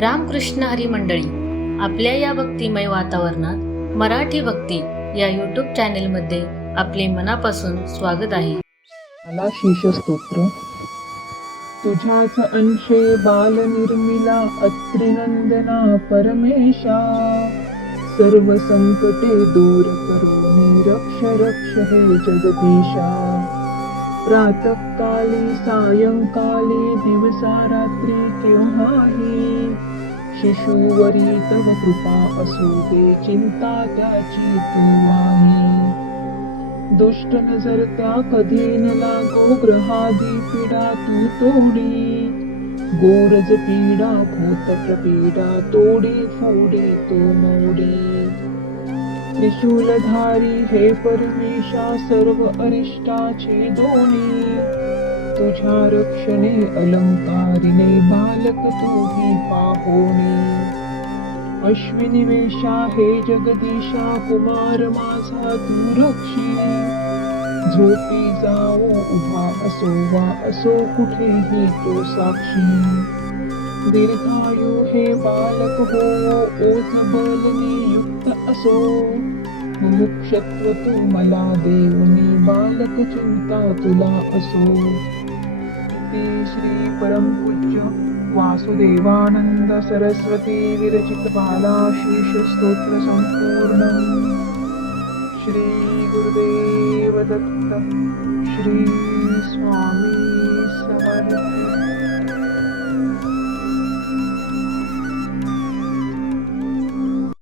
रामकृष्ण हरी मंडळी आपल्या या भक्तिमय वातावरणात मराठी भक्ती या यूट्यूब चॅनेलमध्ये आपले मनापासून स्वागत आहे. मला शीशस्तोत्र तुझ्याच अंशे बाल निर्मिला अत्रिनंदना परमेशा. सर्व संकटे दूर करून रक्ष रक्ष हे जगदीशा. प्रातःकाली सायंकाली दिवसा रात्री केव्हाही शिशुवरी तव कृपा असू दे चिंता त्याची तू वाही दुष्ट नजर त्या कधी न लागो ग्रहादी पीडा तू तोडी. गोरज पीडा भूत प्रपीडा तोडी फोडे तो मोडी. त्रिशूलधारी हे परमेशा सर्व अरिष्टाची दोणी तुझ्या रक्षणे अलंकारिणे बालक तूही पाहोणे. अश्विनी वेशा हे जगदीशा कुमार माझा तू रक्षी. झोपी जाओ उभा असो वा असो कुठेही तो साक्षी. दीर्घायु हे बालक हो ओझ बलने युक्त असो. मुमुक्षत्व तू मला देवनी बालक चिंता तुला असो. ते श्री परमपूज्य वासुदेवानंद सरस्वती विरचित बाला शीर्ष स्तोत्र संपूर्ण। श्री गुरुदेव दत्त श्री स्वामी समर्थ।